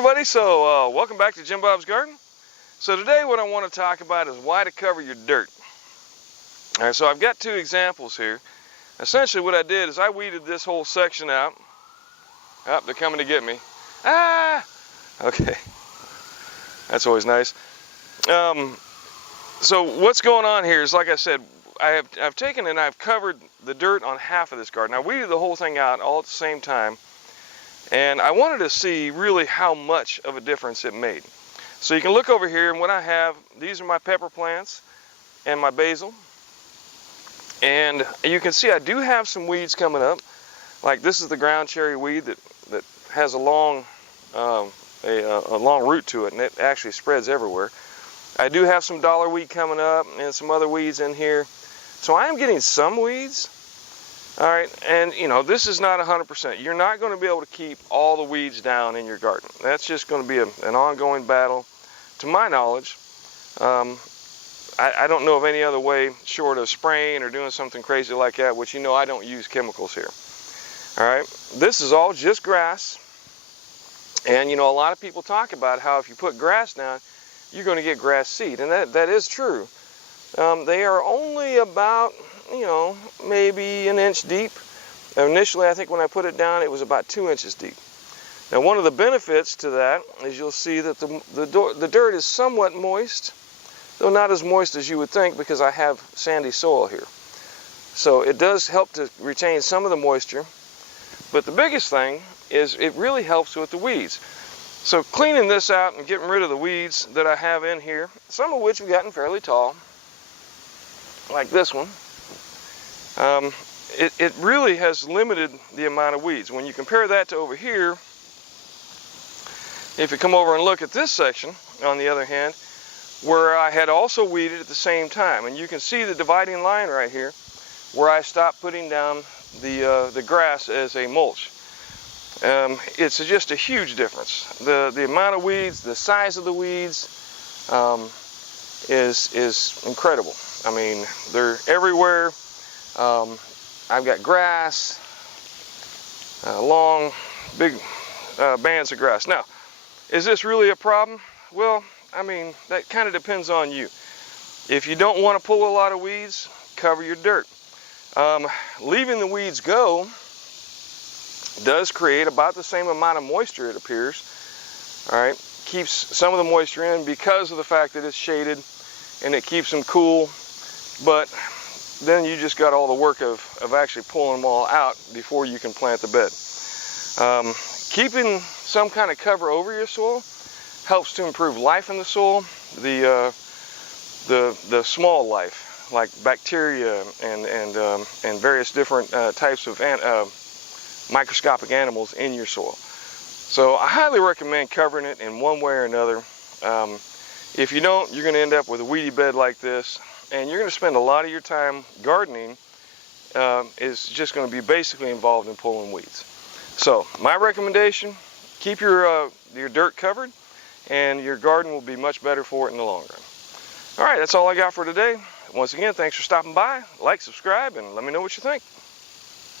everybody, so welcome back to Jim Bob's Garden. So today what I want to talk about is why to cover your dirt. Alright, so I've got two examples here. Essentially what I did is I weeded this whole section out. Oh, they're coming to get me. Ah! Okay. That's always nice. So what's going on here is, like I said, I've taken and I've covered the dirt on half of this garden. I weeded the whole thing out all at the same time. And I wanted to see really how much of a difference it made. So you can look over here, and what I have, these are my pepper plants and my basil. And you can see I do have some weeds coming up. Like this is the ground cherry weed that has a long root to it, and it actually spreads everywhere. I do have some dollar weed coming up and some other weeds in here. So I am getting some weeds. All right, and you know, this is not 100%. You're not going to be able to keep all the weeds down in your garden. That's just going to be an ongoing battle. To my knowledge, I don't know of any other way short of spraying or doing something crazy like that, which, you know, I don't use chemicals here. All right, this is all just grass. And you know, a lot of people talk about how if you put grass down, you're going to get grass seed, and that is true. They are only about, you know, maybe an inch deep. Initially, I think when I put it down, it was about 2 inches deep. Now, one of the benefits to that is you'll see that the dirt is somewhat moist, though not as moist as you would think, because I have sandy soil here. So it does help to retain some of the moisture. But the biggest thing is it really helps with the weeds. So cleaning this out and getting rid of the weeds that I have in here, some of which have gotten fairly tall, like this one, it really has limited the amount of weeds. When you compare that to over here, if you come over and look at this section, on the other hand, where I had also weeded at the same time, and you can see the dividing line right here, where I stopped putting down the grass as a mulch. It's just a huge difference. The amount of weeds, the size of the weeds, is incredible. I mean, they're everywhere. I've got grass, long, big bands of grass. Now, is this really a problem? Well, I mean, that kind of depends on you. If you don't want to pull a lot of weeds, cover your dirt. Leaving the weeds go does create about the same amount of moisture, it appears. All right, keeps some of the moisture in because of the fact that it's shaded, and it keeps them cool. But then you just got all the work of actually pulling them all out before you can plant the bed. Keeping some kind of cover over your soil helps to improve life in the soil, the small life, like bacteria and various different types of microscopic animals in your soil. So I highly recommend covering it in one way or another. If you don't, you're going to end up with a weedy bed like this, and you're going to spend a lot of your time gardening is just going to be basically involved in pulling weeds. So my recommendation, keep your dirt covered, and your garden will be much better for it in the long run. All right, that's all I got for today. Once again, thanks for stopping by. Like, subscribe, and let me know what you think.